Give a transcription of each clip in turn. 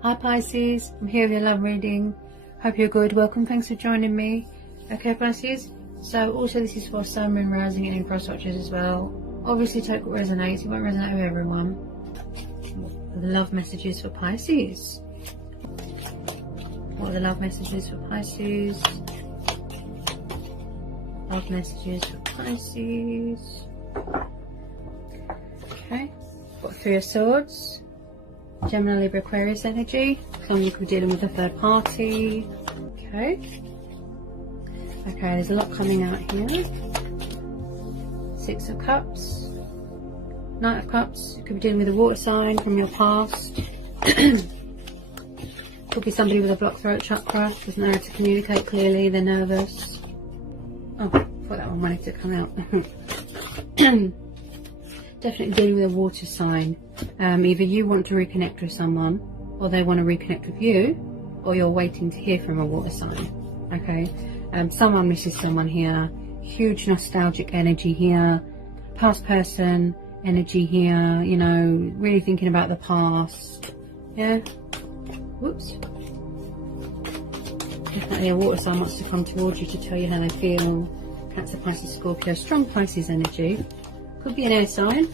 Hi Pisces, I'm here with your love reading. Hope you're good. Welcome, thanks for joining me. Okay Pisces, so also this is for Sun, Moon, Rising and cross watchers as well. Obviously take what resonates, it won't resonate with everyone. The love messages for Pisces. What are the love messages for Pisces? Love messages for Pisces. Okay, got Three of Swords. Gemini, Libra, Aquarius energy. Someone you could be dealing with a third party. Okay, there's a lot coming out here. Six of Cups. Knight of Cups. You could be dealing with a water sign from your past. Could be somebody with a blocked throat chakra. Doesn't know how to communicate clearly. They're nervous. Oh, I thought that one wanted to come out. Definitely dealing with a water sign. Either you want to reconnect with someone, or they want to reconnect with you, or you're waiting to hear from a water sign. Okay, someone misses someone here. Huge nostalgic energy here. Past person energy here. You know, really thinking about the past. Yeah. Whoops. Definitely a water sign wants to come towards you to tell you how they feel. Cancer, Pisces, Scorpio. Strong Pisces energy. Could be an air sign.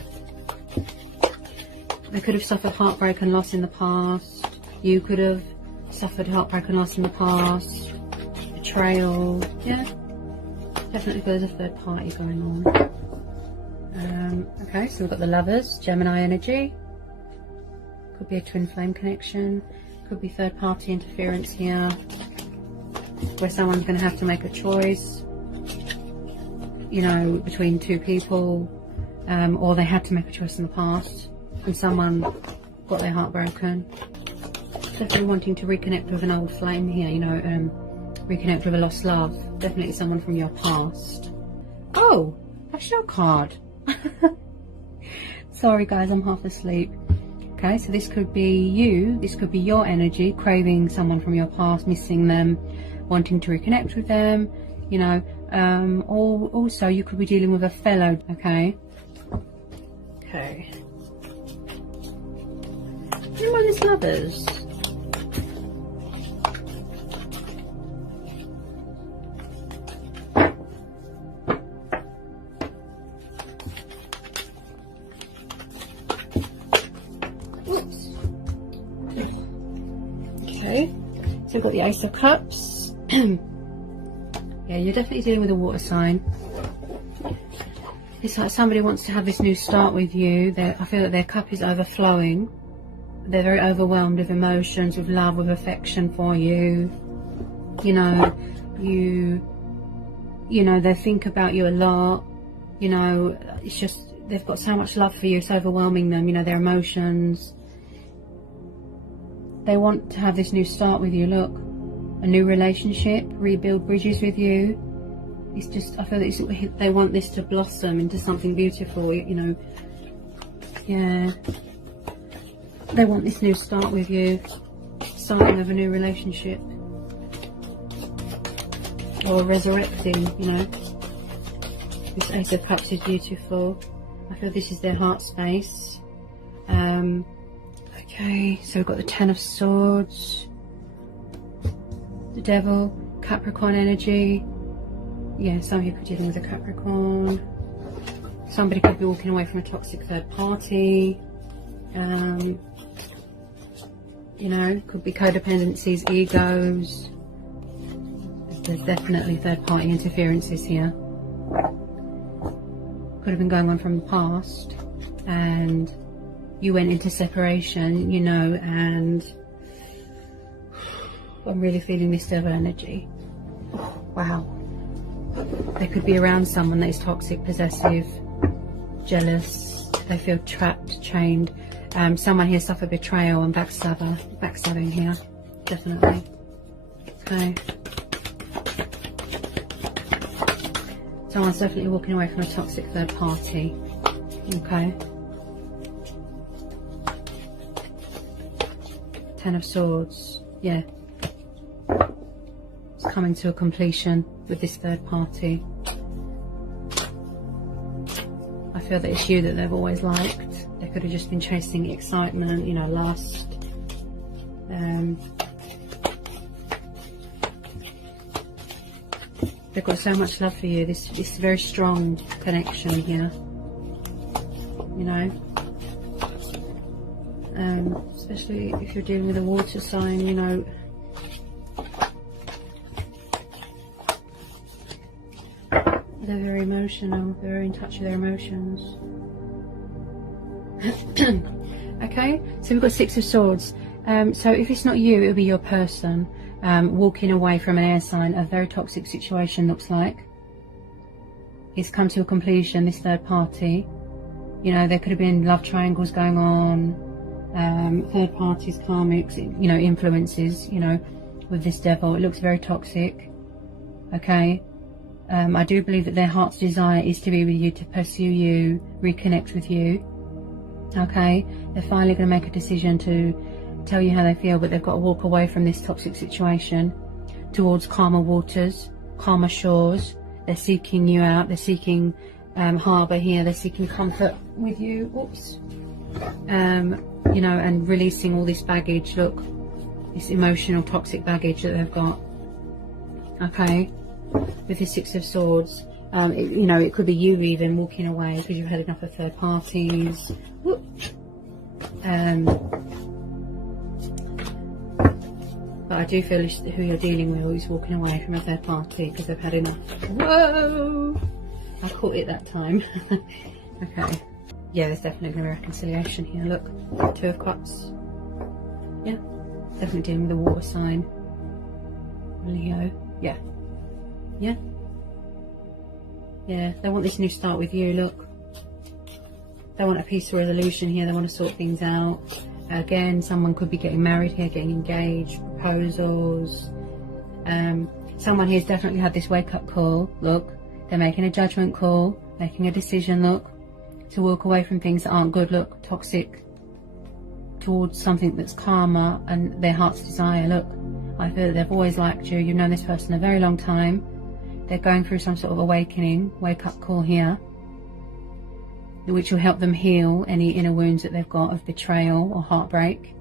They could have suffered heartbreak and loss in the past. You could have suffered heartbreak and loss in the past. Betrayal. Yeah. Definitely there's a third party going on. Okay, so we've got the Lovers. Gemini energy. Could be a twin flame connection. Could be third party interference here. Where someone's going to have to make a choice. You know, between two people. Or they had to make a choice in the past and someone got their heart broken. Definitely wanting to reconnect with an old flame here, you know, reconnect with a lost love. Definitely someone from your past. Oh, that's your card. Sorry guys, I'm half asleep. Okay, so this could be you, this could be your energy, craving someone from your past, missing them, wanting to reconnect with them, you know, or also you could be dealing with a fellow, okay? Okay. Everyone is Lovers. Whoops. Okay. So we've got the Ace of Cups. Yeah, you're definitely dealing with a water sign. It's like somebody wants to have this new start with you. I feel that their cup is overflowing. They're very overwhelmed with emotions, with love, with affection for you. You know, you know, they think about you a lot. You know, it's just, they've got so much love for you, it's overwhelming them, you know, their emotions. They want to have this new start with you, look. A new relationship, rebuild bridges with you. It's just, I feel that they want this to blossom into something beautiful, you know. Yeah. They want this new start with you. Starting of a new relationship. Or resurrecting, you know. This Ace of Cups is beautiful. I feel this is their heart space. Okay, so we've got the Ten of Swords. The Devil. Capricorn energy. Yeah, some people are dealing with a Capricorn. Somebody could be walking away from a toxic third party. You know, could be codependencies, egos. There's definitely third party interferences here. Could have been going on from the past and you went into separation, you know, and I'm really feeling this Devil energy. Oh, wow. They could be around someone that is toxic, possessive, jealous. They feel trapped, chained. Someone here suffered betrayal and backstabbing here, definitely. Okay. Someone's definitely walking away from a toxic third party. Okay. Ten of Swords. Yeah. It's coming to a completion with this third party. I feel that it's you that they've always liked. They could have just been chasing excitement, you know, lust. They've got so much love for you. This very strong connection here, you know. Especially if you're dealing with a water sign, you know. They're very emotional. They're very in touch with their emotions. Okay, so we've got Six of Swords. So if it's not you, it'll be your person. Walking away from an air sign, a very toxic situation looks like. It's come to a completion, this third party. You know, there could have been love triangles going on, third parties, karmics, you know, influences, you know, with this devil. It looks very toxic. Okay. I do believe that their heart's desire is to be with you, to pursue you, reconnect with you. Okay. They're finally going to make a decision to tell you how they feel, but they've got to walk away from this toxic situation towards calmer waters, calmer shores. They're seeking you out. They're seeking harbour here. They're seeking comfort with you. Oops. You know, and releasing all this baggage. Look, this emotional toxic baggage that they've got. Okay, with the Six of Swords. You know, it could be you even walking away because you've had enough of third parties. Whoop. But I do feel who you're dealing with is walking away from a third party because they've had enough. Whoa! I caught it that time. Okay. Yeah, there's definitely going to be reconciliation here. Look, Two of Cups. Yeah, definitely dealing with a water sign. Leo. Yeah. Yeah. Yeah, they want this new start with you. Look. They want a peaceful resolution here. They want to sort things out. Again, someone could be getting married here, getting engaged, proposals. Someone here's definitely had this wake-up call. Look, they're making a judgment call, making a decision, look, to walk away from things that aren't good, look, toxic, towards something that's calmer and their heart's desire. Look, I feel that they've always liked you. You've known this person a very long time. They're going through some sort of awakening, wake-up call here, which will help them heal any inner wounds that they've got of betrayal or heartbreak.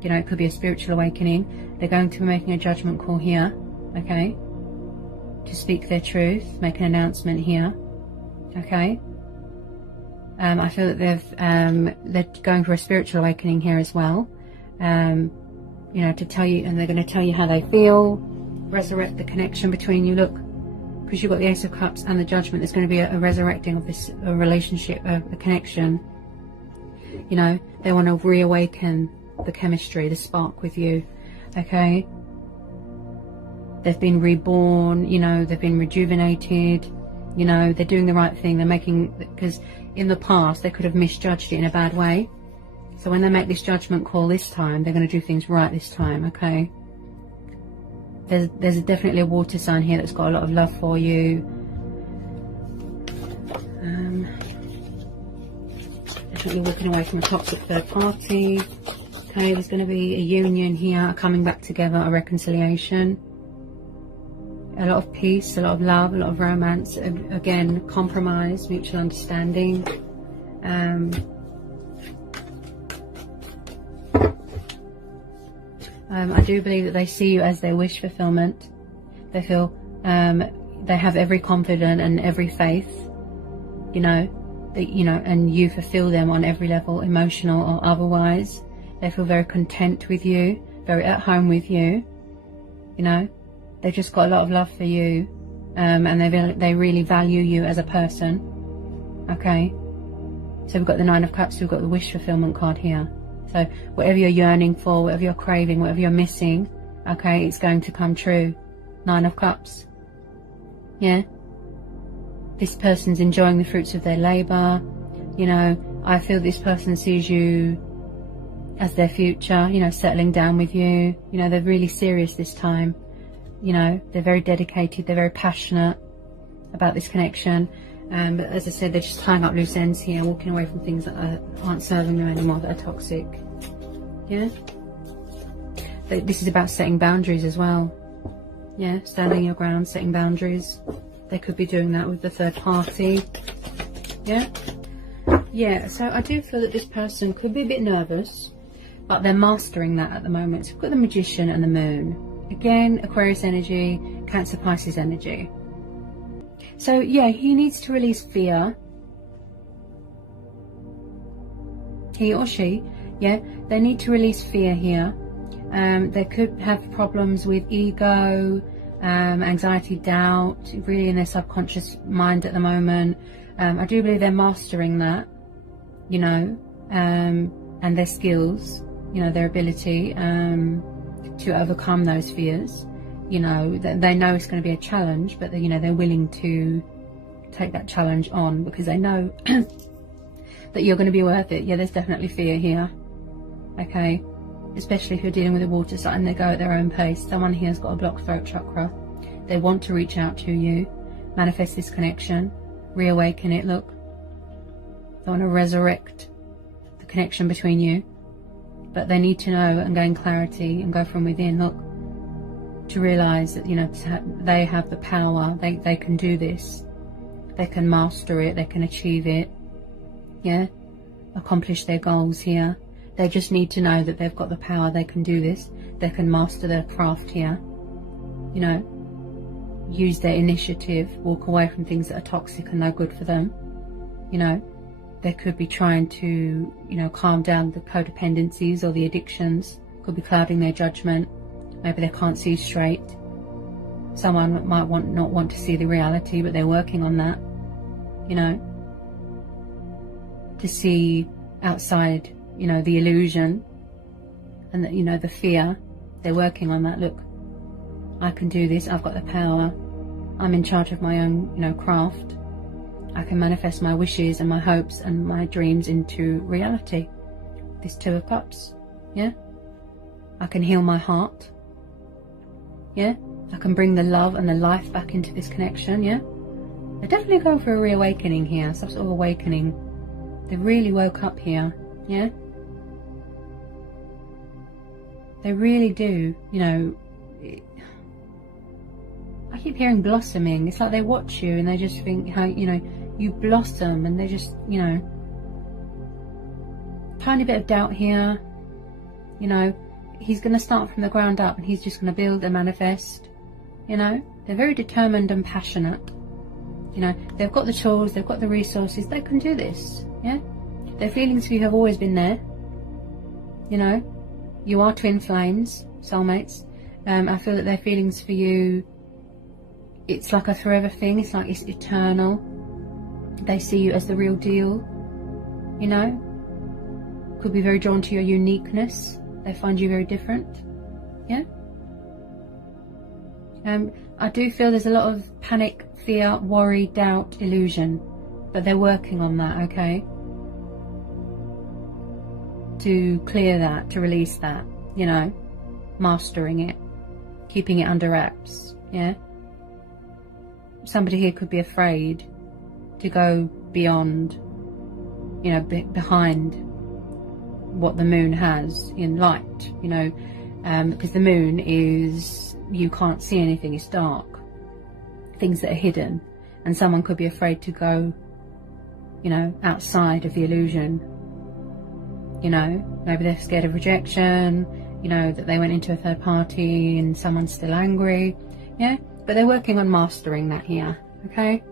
You know, it could be a spiritual awakening. They're going to be making a judgment call here, okay, to speak their truth, make an announcement here, okay. I feel that they're going for a spiritual awakening here as well, you know, to tell you, and they're going to tell you how they feel, resurrect the connection between you. Look, because you've got the Ace of Cups and the Judgment, there's going to be a resurrecting of this relationship, a connection. You know, they want to reawaken the chemistry, the spark with you, okay? They've been reborn, you know, they've been rejuvenated, you know, they're doing the right thing. They're making, because in the past they could have misjudged it in a bad way. So when they make this judgment call this time, they're going to do things right this time, okay? There's definitely a water sign here that's got a lot of love for you. Definitely walking away from a toxic third party. Okay, there's going to be a union here, a coming back together, a reconciliation. A lot of peace, a lot of love, a lot of romance. Again, compromise, mutual understanding. I do believe that they see you as their wish fulfillment. They feel they have every confidence and every faith, you know, that, you know, and you fulfill them on every level, emotional or otherwise. They feel very content with you, very at home with you, you know. They've just got a lot of love for you, and they really value you as a person. Okay, so we've got the Nine of Cups, we've got the wish fulfillment card here. So whatever you're yearning for, whatever you're craving, whatever you're missing, okay, it's going to come true. Nine of Cups. Yeah. This person's enjoying the fruits of their labour. You know, I feel this person sees you as their future, you know, settling down with you. You know, they're really serious this time. You know, they're very dedicated, they're very passionate about this connection. But as I said, they're just tying up loose ends here, walking away from things that aren't serving them anymore, that are toxic. Yeah? This is about setting boundaries as well. Yeah, standing your ground, setting boundaries. They could be doing that with the third party. Yeah? Yeah, so I do feel that this person could be a bit nervous but they're mastering that at the moment. So we've got the Magician and the Moon. Again, Aquarius energy, Cancer, Pisces energy. So yeah, he needs to release fear. He or she, yeah, they need to release fear here. They could have problems with ego, anxiety, doubt, really in their subconscious mind at the moment. I do believe they're mastering that, you know, and their skills, you know, their ability to overcome those fears. You know, they know it's going to be a challenge, but you know, they're willing to take that challenge on because they know that you're going to be worth it. Yeah, there's definitely fear here. Okay, especially if you're dealing with a water sign, they go at their own pace. Someone here has got a blocked throat chakra. They want to reach out to you, manifest this connection, reawaken it. Look, they want to resurrect the connection between you, but they need to know and gain clarity and go from within. Look, to realize that, you know, they have the power. They can do this. They can master it. They can achieve it. Yeah, accomplish their goals here. They just need to know that they've got the power. They can do this. They can master their craft here. You know, use their initiative, walk away from things that are toxic and no good for them. You know, they could be trying to, you know, calm down the codependencies or the addictions. Could be clouding their judgment. Maybe they can't see straight. Someone might not want to see the reality, but they're working on that. You know, to see outside, you know, the illusion and the, you know, the fear. They're working on that. Look, I can do this. I've got the power. I'm in charge of my own, you know, craft. I can manifest my wishes and my hopes and my dreams into reality. This Two of Cups. Yeah, I can heal my heart. Yeah, I can bring the love and the life back into this connection. Yeah, they're definitely going for a reawakening here, some sort of awakening. They really woke up here. Yeah, they really do. You know, I keep hearing blossoming. It's like they watch you and they just think how, you know, you blossom, and they just, you know, tiny bit of doubt here. You know, he's going to start from the ground up and he's just going to build and manifest. You know, they're very determined and passionate. You know, they've got the tools, they've got the resources, they can do this. Yeah, their feelings for you have always been there. You know, you are twin flames, soulmates. I feel that their feelings for you, it's like a forever thing. It's like it's eternal. They see you as the real deal. You know, could be very drawn to your uniqueness. They find you very different. Yeah. I do feel there's a lot of panic, fear, worry, doubt, illusion, but they're working on that. Okay. To clear that, to release that. You know, mastering it, keeping it under wraps. Yeah. Somebody here could be afraid to go beyond, you know, behind what the moon has in light, you know, because the moon is, you can't see anything, it's dark, things that are hidden, and someone could be afraid to go, you know, outside of the illusion. You know, maybe they're scared of rejection, you know, that they went into a third party and someone's still angry. Yeah, but they're working on mastering that here. Okay,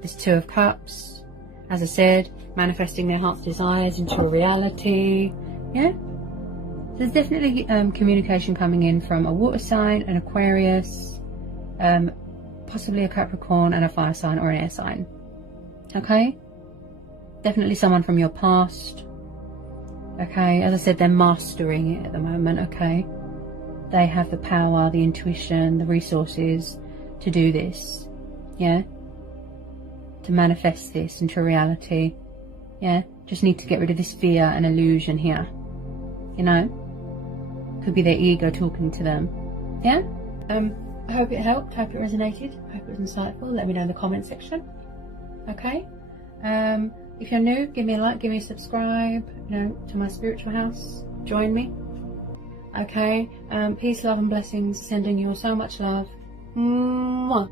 this Two of Cups, as I said, manifesting their heart's desires into a reality. Yeah, there's definitely communication coming in from a water sign, an Aquarius, possibly a Capricorn, and a fire sign or an air sign. Okay, definitely someone from your past. Okay, as I said, they're mastering it at the moment. Okay, they have the power, the intuition, the resources to do this. Yeah, to manifest this into reality. Yeah, just need to get rid of this fear and illusion here. You know, could be their ego talking to them. Yeah. I hope it helped. Hope it resonated. Hope it was insightful. Let me know in the comment section. Okay. If you're new, give me a like, give me a subscribe. You know, to my spiritual house. Join me. Okay. Peace, love, and blessings. Sending you all so much love. Mwah.